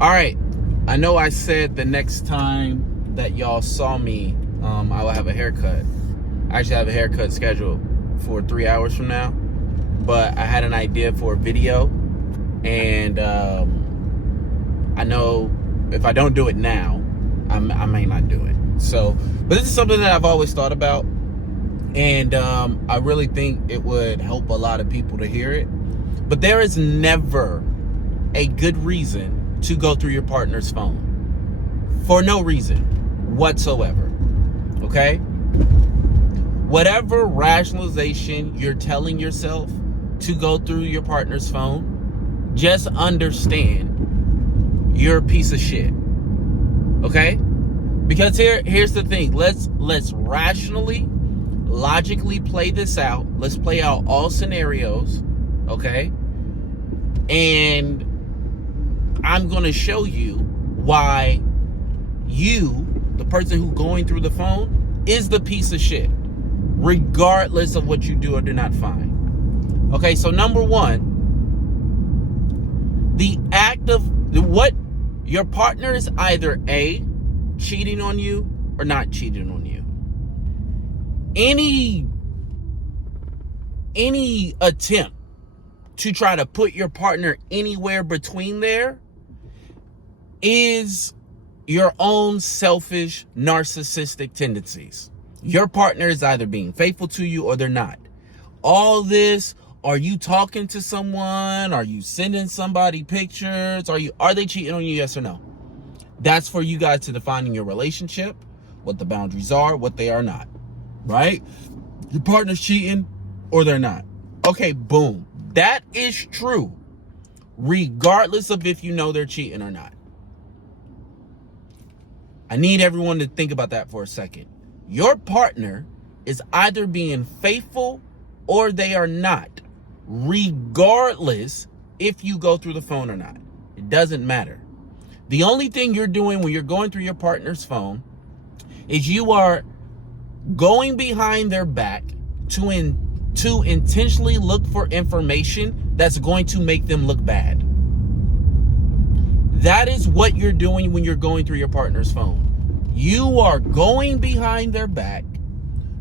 All right. I know I said the next time that y'all saw me, I will have a haircut. I actually have a haircut scheduled for 3 hours from now, but I had an idea for a video, and I know if I don't do it now, I may not do it. So, but this is something that I've always thought about, and I really think it would help a lot of people to hear it. But there is never a good reason to go through your partner's phone for no reason whatsoever. Okay? Whatever rationalization you're telling yourself to go through your partner's phone, just understand you're a piece of shit. Okay? Because here's the thing. Let's rationally, logically play this out. Let's play out all scenarios. Okay? And I'm going to show you why you, the person who's going through the phone, is the piece of shit, regardless of what you do or do not find. Okay, so number one, the act of what your partner is either A, cheating on you or not cheating on you. Any attempt to try to put your partner anywhere between there is your own selfish, narcissistic tendencies. Your partner is either being faithful to you or they're not. All this, are you talking to someone? Are you sending somebody pictures? Are they cheating on you, yes or no? That's for you guys to define in your relationship, what the boundaries are, what they are not, right? Your partner's cheating or they're not. Okay, boom. That is true, regardless of if you know they're cheating or not. I need everyone to think about that for a second. Your partner is either being faithful or they are not, regardless if you go through the phone or not. It doesn't matter. The only thing you're doing when you're going through your partner's phone is you are going behind their back to intentionally look for information that's going to make them look bad. That is what you're doing when you're going through your partner's phone. You are going behind their back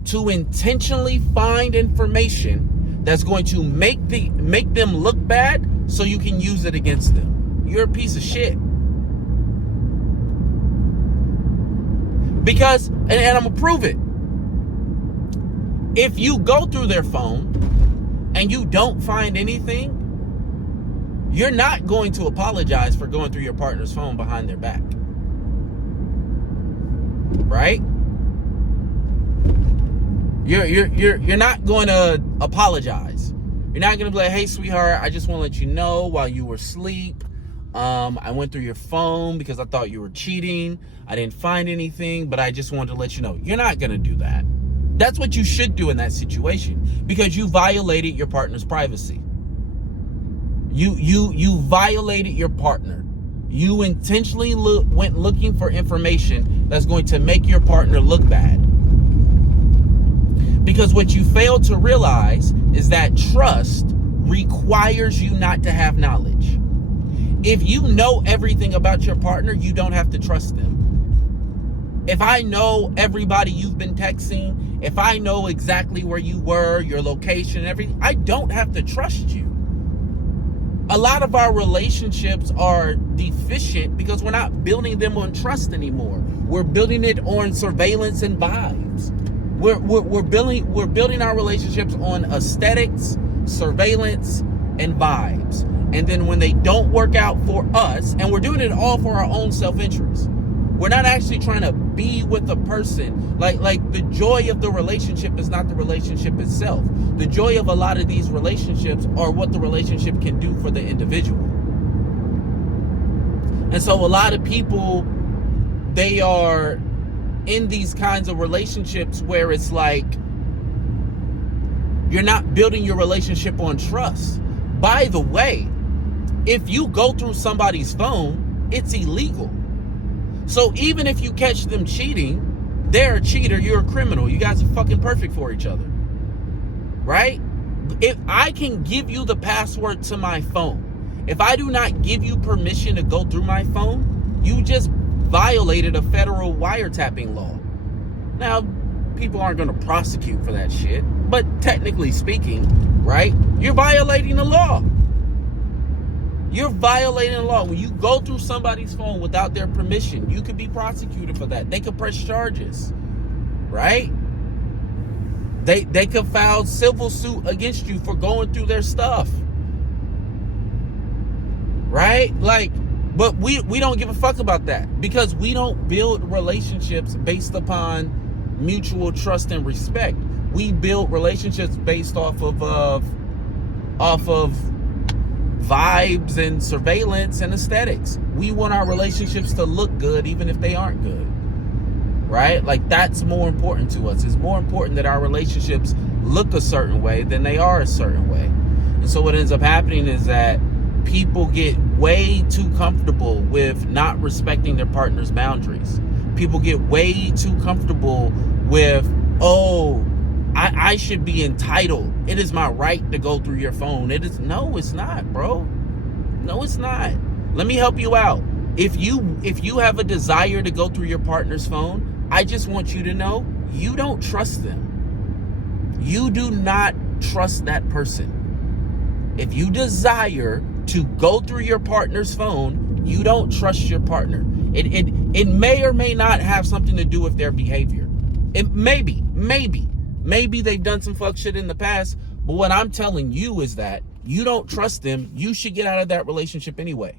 to intentionally find information that's going to make them look bad so you can use it against them. You're a piece of shit. Because, and I'm gonna prove it. If you go through their phone and you don't find anything, you're not going to apologize for going through your partner's phone behind their back. Right? You're not going to apologize. You're not going to be like, "Hey, sweetheart, I just want to let you know while you were asleep, I went through your phone because I thought you were cheating. I didn't find anything, but I just wanted to let you know." You're not going to do that. That's what you should do in that situation, because you violated your partner's privacy. You violated your partner. You intentionally went looking for information that's going to make your partner look bad. Because what you fail to realize is that trust requires you not to have knowledge. If you know everything about your partner, you don't have to trust them. If I know everybody you've been texting, if I know exactly where you were, your location, everything, I don't have to trust you. A lot of our relationships are deficient because we're not building them on trust anymore. We're building it on surveillance and vibes. We're building our relationships on aesthetics, surveillance, and vibes. And then when they don't work out for us, and we're doing it all for our own self-interest. We're not actually trying to be with a person. Like the joy of the relationship is not the relationship itself. The joy of a lot of these relationships are what the relationship can do for the individual. And so a lot of people, they are in these kinds of relationships where it's like you're not building your relationship on trust. By the way, if you go through somebody's phone, it's illegal. So even if you catch them cheating, they're a cheater, you're a criminal. You guys are fucking perfect for each other. Right? If I can give you the password to my phone If I do not give you permission to go through my phone, you just violated a federal wiretapping law. Now, people aren't going to prosecute for that shit, but technically speaking, right, you're violating the law. You're violating the law. When you go through somebody's phone without their permission, you could be prosecuted for that. They could press charges, right? They could file civil suit against you for going through their stuff, right? Like, but we don't give a fuck about that, because we don't build relationships based upon mutual trust and respect. We build relationships based off of vibes and surveillance and aesthetics. We want our relationships to look good even if they aren't good, right? Like, that's more important to us. It's more important that our relationships look a certain way than they are a certain way. And so what ends up happening is that people get way too comfortable with not respecting their partner's boundaries. People get way too comfortable with, oh, I should be entitled. It is my right to go through your phone. No, it's not, bro. No, it's not. Let me help you out. If you have a desire to go through your partner's phone, I just want you to know you don't trust them. You do not trust that person. If you desire to go through your partner's phone, you don't trust your partner. It may or may not have something to do with their behavior. It maybe they've done some fuck shit in the past, but what I'm telling you is that you don't trust them. You should get out of that relationship anyway.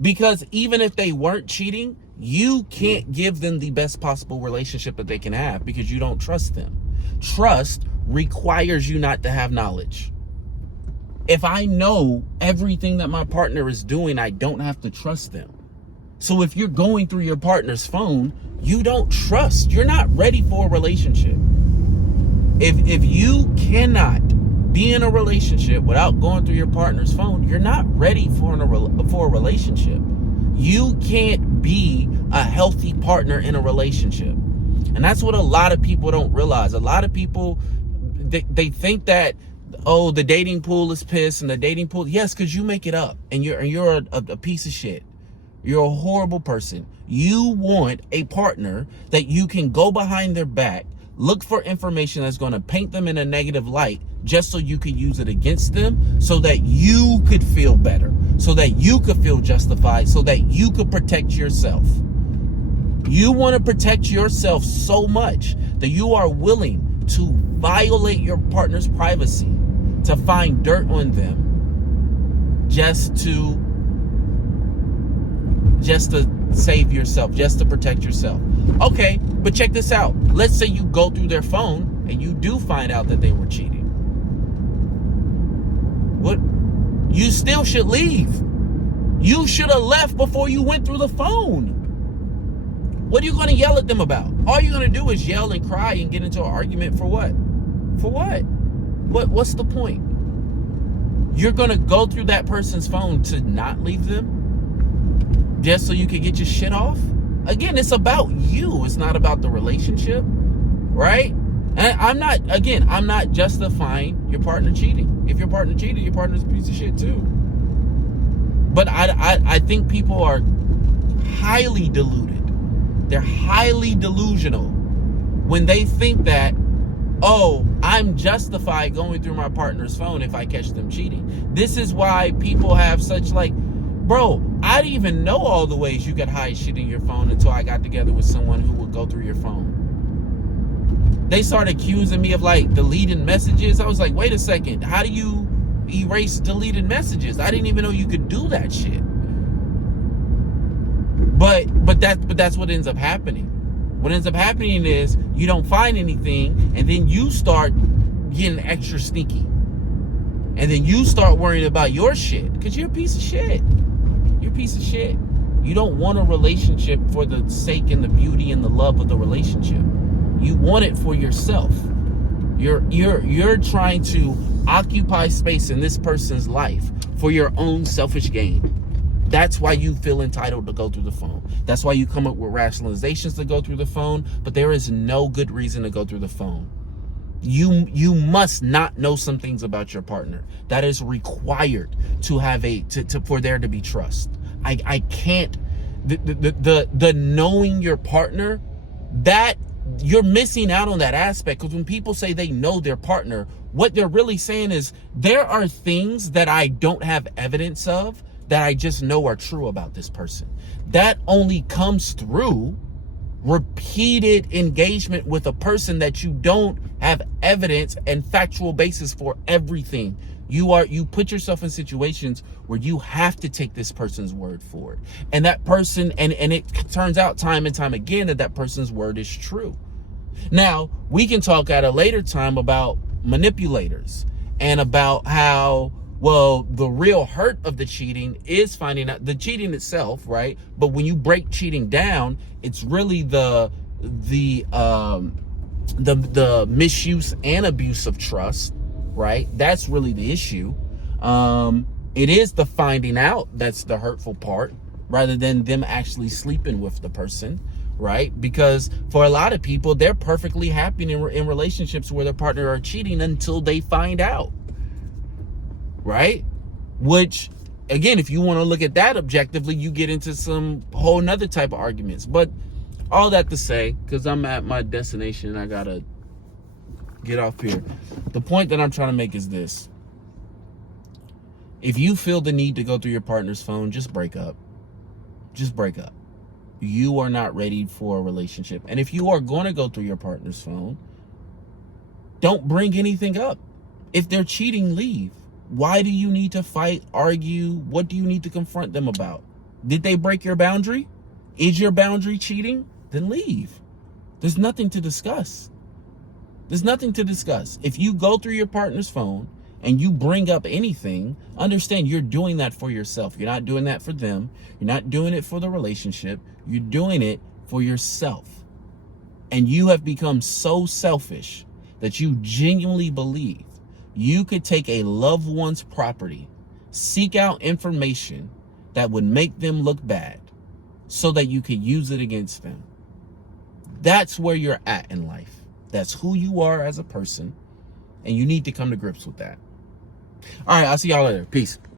Because even if they weren't cheating, you can't give them the best possible relationship that they can have because you don't trust them. Trust requires you not to have knowledge. If I know everything that my partner is doing, I don't have to trust them. So if you're going through your partner's phone, you don't trust. You're not ready for a relationship. If you cannot be in a relationship without going through your partner's phone, you're not ready for a relationship. You can't be a healthy partner in a relationship. And that's what a lot of people don't realize. A lot of people, they think that, oh, the dating pool is piss and the dating pool. Yes, because you make it up and you're a piece of shit. You're a horrible person. You want a partner that you can go behind their back, look for information that's going to paint them in a negative light just so you could use it against them, so that you could feel better, so that you could feel justified, so that you could protect yourself. You want to protect yourself so much that you are willing to violate your partner's privacy, to find dirt on them, just to save yourself, just to protect yourself. Okay, but check this out. Let's say you go through their phone and you do find out that they were cheating. What? You still should leave. You should have left before you went through the phone. What are you going to yell at them about? All you're going to do is yell and cry and get into an argument for what? For what? What's the point? You're going to go through that person's phone to not leave them just so you can get your shit off? Again, it's about you. It's not about the relationship, right? And I'm not justifying your partner cheating. If your partner cheated, your partner's a piece of shit too. But I think people are highly deluded. They're highly delusional when they think that, oh, I'm justified going through my partner's phone if I catch them cheating. This is why people have such bro, I didn't even know all the ways you could hide shit in your phone until I got together with someone who would go through your phone. They started accusing me of deleting messages. I was like, wait a second, how do you erase deleted messages? I didn't even know you could do that shit. But that's what ends up happening. What ends up happening is you don't find anything, and then you start getting extra sneaky. And then you start worrying about your shit because you're a piece of shit. You're a piece of shit. You don't want a relationship for the sake and the beauty and the love of the relationship. You want it for yourself. You're trying to occupy space in this person's life for your own selfish gain. That's why you feel entitled to go through the phone. That's why you come up with rationalizations to go through the phone, but there is no good reason to go through the phone. You must not know some things about your partner. That is required to have for there to be trust. I can't, the knowing your partner, that you're missing out on that aspect. Because when people say they know their partner, what they're really saying is there are things that I don't have evidence of that I just know are true about this person. That only comes through repeated engagement with a person that you don't have evidence and factual basis for everything. You put yourself in situations where you have to take this person's word for it. And that person, and it turns out time and time again that person's word is true. Now, we can talk at a later time about manipulators and about how, well, the real hurt of the cheating is finding out the cheating itself, right? But when you break cheating down, it's really the misuse and abuse of trust, right? That's really the issue. It is the finding out that's the hurtful part, rather than them actually sleeping with the person, right? Because for a lot of people, they're perfectly happy in relationships where their partner are cheating until they find out, right? Which, again, if you want to look at that objectively, you get into some whole nother type of arguments. But all that to say, because I'm at my destination and I gotta get off here, the point that I'm trying to make is this: if you feel the need to go through your partner's phone, just break up. Just break up. You are not ready for a relationship. And if you are going to go through your partner's phone, don't bring anything up. If they're cheating, leave. Why do you need to fight, argue? What do you need to confront them about? Did they break your boundary? Is your boundary cheating? Then leave. There's nothing to discuss. There's nothing to discuss. If you go through your partner's phone and you bring up anything, understand you're doing that for yourself. You're not doing that for them. You're not doing it for the relationship. You're doing it for yourself. And you have become so selfish that you genuinely believe you could take a loved one's property, seek out information that would make them look bad so that you could use it against them. That's where you're at in life. That's who you are as a person. And you need to come to grips with that. All right, I'll see y'all later. Peace.